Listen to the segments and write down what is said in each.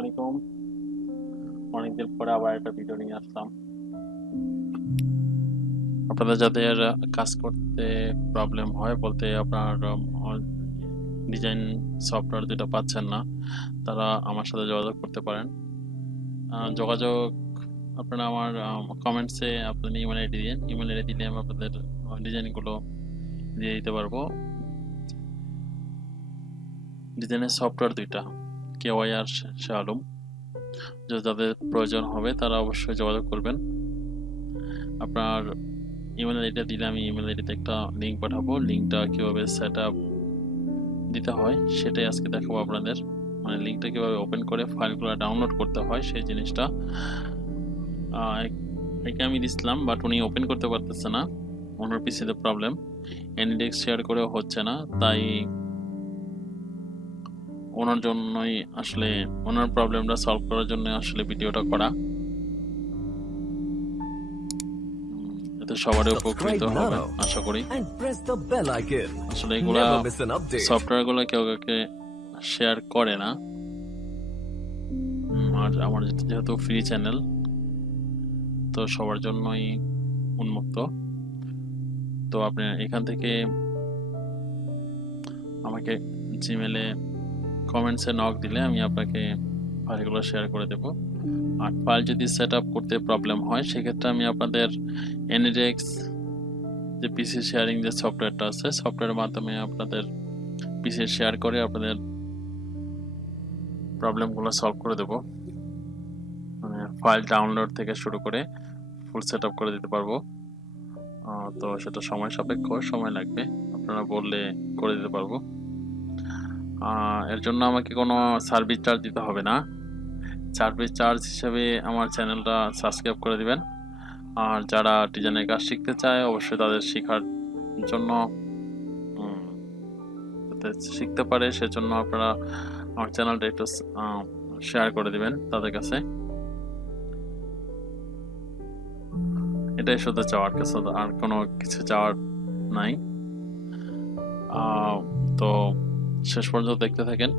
আলাইকুম। অনেকদিন পরে আবার একটা ভিডিও নিয়ে আসলাম। আপনাদের যাদের কাজ করতে প্রবলেম হয় বলতে আপনার ডিজাইন সফটওয়্যার যেটা পাচ্ছেন না, তারা আমার সাথে যোগাযোগ করতে পারেন। যোগাযোগ আপনারা আমার কমেন্টসে আপনাদের ইমেল আইডি দিন। ইমেল আইডি দিলে আমি আপনাদের ডিজাইনগুলো দিয়ে দিতে পারবো। ডিজাইনের সফটওয়্যার দুইটা, কেওয়াই আর শালুম। যদি যাদের প্রয়োজন হবে তারা অবশ্যই যোগাযোগ করবেন। আপনার ইমেল আইডিটা দিলে আমি ইমেল আইডিতে একটা লিঙ্ক পাঠাবো। লিঙ্কটা কিভাবে সেট আপ দিতে হয় সেটাই আজকে দেখাবো আপনাদের। মানে লিঙ্কটা কিভাবে ওপেন করে ফাইলগুলো ডাউনলোড করতে হয় সেই জিনিসটা একে আমি দিছিলাম, বাট উনি ওপেন করতে পারতেছে না। ওনার পিসিতে প্রবলেম, এনডেক্স শেয়ার করেও হচ্ছে না, তাই ওনার জন্যই আসলে ওনার প্রবলেমটা সলভ করার জন্য আসলে ভিডিওটা করা। এতে সবারই উপকৃত হবে আশা করি। আসলে এগুলা সফটওয়্যারগুলো কেউ কাউকে শেয়ার করে না, আর আমার যেহেতু ফ্রি চ্যানেল তো সবার জন্যই উন্মুক্ত। তো আপনি এখান থেকে আমাকে জিমেলে কমেন্টসে নক দিলে আমি আপনাকে ফাইলগুলো শেয়ার করে দেব। আর ফাইল যদি সেট আপ করতে প্রবলেম হয় সেক্ষেত্রে আমি আপনাদের এনএডএক্স যে পিসি শেয়ারিং যে সফটওয়্যারটা আছে, সফটওয়্যারের মাধ্যমে আপনাদের পিসি শেয়ার করে আপনাদের প্রবলেমগুলো সলভ করে দেব। মানে ফাইল ডাউনলোড থেকে শুরু করে ফুল সেট আপ করে দিতে পারবো। তো সেটা সময় সাপেক্ষ, সময় লাগবে, আপনারা বললে করে দিতে পারবো। এর জন্য আমাকে কোনো সার্ভিস চার্জ দিতে হবে না। সার্ভিস চার্জ হিসেবে আমার চ্যানেলটা সাবস্ক্রাইব করে দিবেন। আর যারা ডিজাইনের কাজ শিখতে চায় অবশ্যই তাদের শেখার জন্য যাতে শিখতে পারে সেজন্য আপনারা আমার চ্যানেলটা একটু শেয়ার করে দিবেন তাদের কাছে। এটাই শুধু চাওয়ার কিছু, আর কোনো কিছু চাওয়ার নাই। তো শেষ পর্যন্ত দেখতে থাকেন,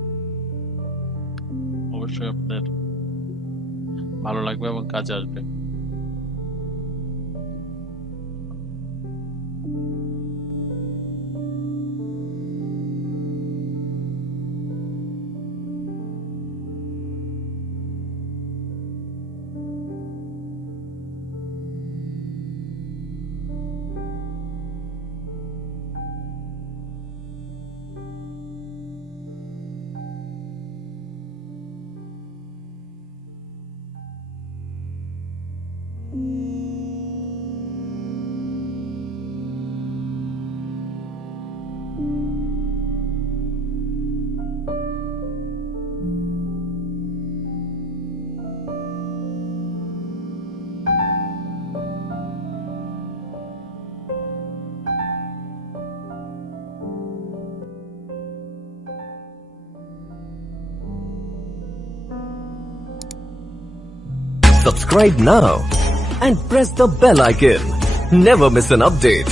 অবশ্যই আপনাদের ভালো লাগবে এবং কাজে আসবে। Subscribe now and press the bell icon. Never miss an update.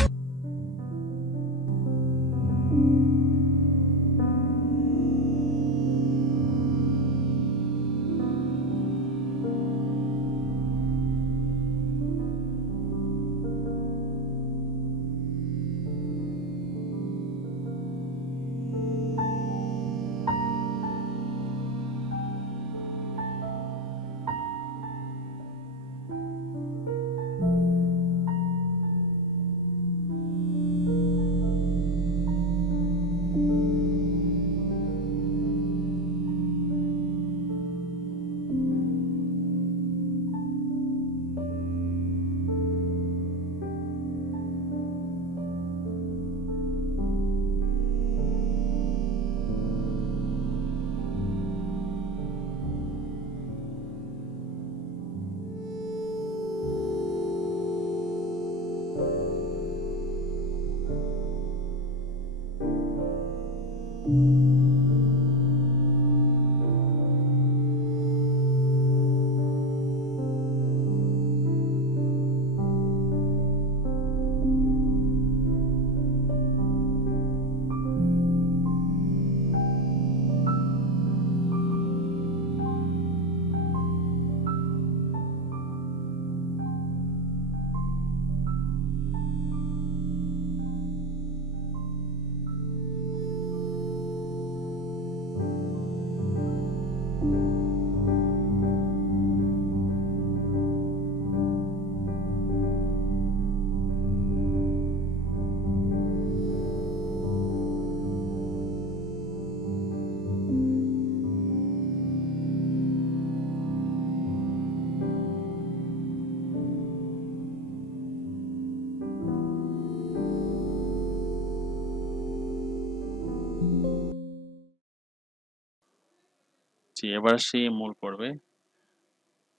এবার সে মূল করবে।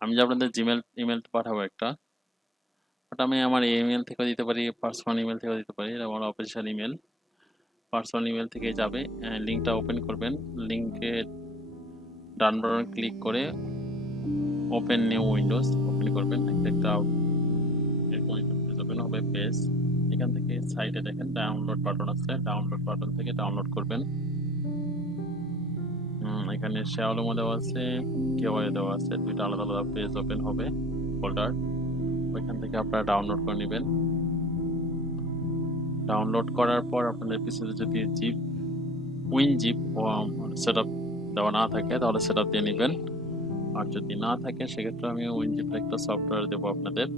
আমি যে আপনাদের জিমেল ইমেল পাঠাবো একটা, ওটা আমি আমার ইমেল থেকেও দিতে পারি, পার্সোনাল ইমেল থেকেও দিতে পারি। এটা আমার অফিসিয়াল ইমেল, পার্সোনাল ইমেল থেকে যাবে। লিঙ্কটা ওপেন করবেন, লিঙ্কে ডান বাটন ক্লিক করে ওপেন নিউ উইন্ডোজ ওপেন করবেন। একটা এরকম ইন্টারফেস ওপেন হবে পেজ। এখান থেকে সাইডে দেখেন ডাউনলোড বাটন আছে, ডাউনলোড বাটন থেকে ডাউনলোড করবেন। এখানে শেয়ালমও দেওয়া আছে, কেওয়াই দেওয়া আছে, দুইটা আলাদা আলাদা পেজ ওপেন হবে, ফোল্ডার। ওইখান থেকে আপনারা ডাউনলোড করে নেবেন। ডাউনলোড করার পর আপনাদের পিছনে যদি উইনজিপ সেটআপ দেওয়া না থাকে তাহলে সেটআপ দিয়ে নেবেন। আর যদি না থাকে সেক্ষেত্রে আমি উইনজিপ একটা সফটওয়্যার দেবো আপনাদের,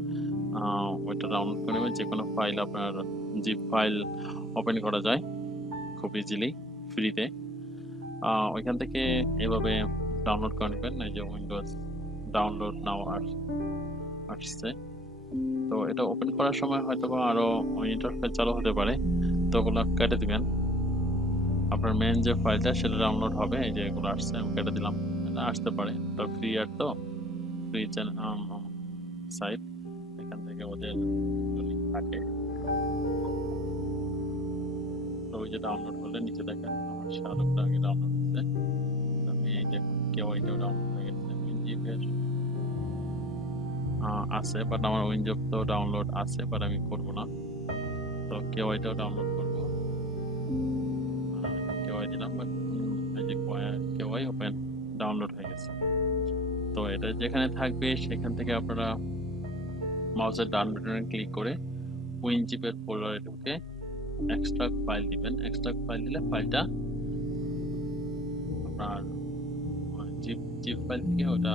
ওইটা ডাউনলোড করে নেবেন। যে কোনো ফাইল আপনার জিপ ফাইল ওপেন করা যায় খুব ইজিলি ফ্রিতে। ওইখান থেকে এভাবে ডাউনলোড করে নেবেন। এই যে উইন্ডোজ ডাউনলোড নাও আসছে। তো এটা ওপেন করার সময় হয়তো বা আরো ইন্টারফেস চালু হতে পারে, তো ওগুলো কেটে দিবেন। আপনার মেন যে ফাইলটা সেটা ডাউনলোড হবে। এই যে এগুলো আসছে, আমি কেটে দিলাম। এটা আসতে পারে, এটা ফ্রি আর তো ফ্রি সাইট, এখান থেকে ওদের লিঙ্ক থাকে। তো ওই যে ডাউনলোড করলে নিচে দেখেন আমার শাহরুখটা আগে ডাউনলোড হচ্ছে। আমি এই দেখুন কেওয়াইটাও ডাউনলোড হয়ে গেছে। উইনজিপের আছে, বাট আমার উইনজিপ তো ডাউনলোড আছে, বাট আমি করব না। তো কেওয়াইটাও ডাউনলোড করব। কেওয়াই দিলাম, বাট এই যে কেওয়াই ওপেন ডাউনলোড হয়ে গেছে। তো এটা যেখানে থাকবে সেখান থেকে আপনারা মাউসের ডান বাটনে ক্লিক করে উইনজিপের ফোল্ডারে ঢুকে এক্সট্রাক্ট ফাইল দিবেন। এক্সট্রাক্ট ফাইল দিলে ফাইলটা আপনার জিপ ফাইল থেকে ওটা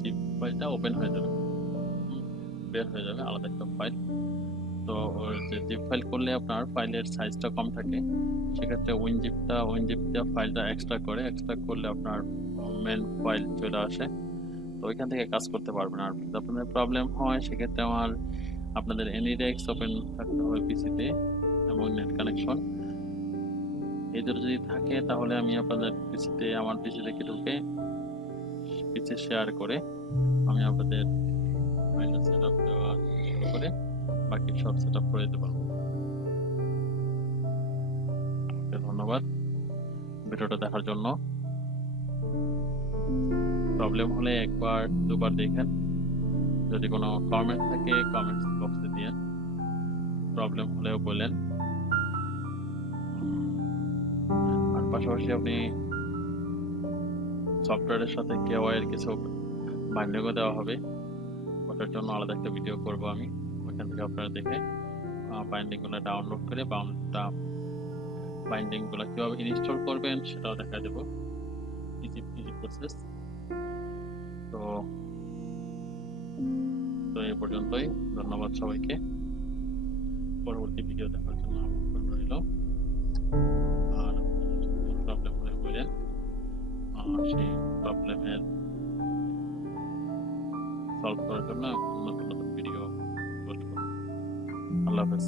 জিপ ফাইলটা ওপেন হয়ে যাবে, বের হয়ে যাবে আলাদা একটা ফাইল। তো ওর যে জিপ ফাইল করলে আপনার ফাইলের সাইজটা কম থাকে, সেক্ষেত্রে উইনজিপটা ফাইলটা এক্সট্রাক্ট করলে আপনার মেন ফাইল চলে আসে। তো ওইখান থেকে কাজ করতে পারবেন। আর যদি আপনাদের প্রবলেম হয় সেক্ষেত্রে আপনাদের এনিডেক্স ওপেন থাকতে হবে পিসিতে এবং নেট কানেকশন। এই দুটো যদি থাকে তাহলে আমি আপনাদের পিসিতে আমার পিসি থেকে ঢুকে পিসি শেয়ার করে আমি আপনাদের ফাইল সেটআপ দেওয়া শুরু করে বাকি সব সেটআপ করে দিতে পারবো। ধন্যবাদ ভিডিওটা দেখার জন্য। প্রবলেম হলে একবার দুবার দেখেন, যদি কোনো কমেন্ট থাকে কমেন্টস বক্সে দিয়ে প্রবলেম হলেও বলেন। আর পাশাপাশি আপনি সফটওয়্যারের সাথে কেওয়াই এর কিছু বাইন্ডিংও দেওয়া হবে, ওটার জন্য আলাদা একটা ভিডিও করব আমি। ওখান থেকে আপনারা দেখে বাইন্ডিংগুলো ডাউনলোড করে বাইন্ডিংগুলো কীভাবে ইনস্টল করবেন সেটাও দেখা দেবো। Easy process. তো এই পর্যন্তই। ধন্যবাদ সবাইকে। পরবর্তী ভিডিও দেখার জন্য আমন্ত্রণ রইল। আর প্রবলেম হলে বলেন, সেই প্রবলেমের সলভ করার জন্য নতুন নতুন ভিডিও পোস্ট করব। আল্লাহ হাফেজ।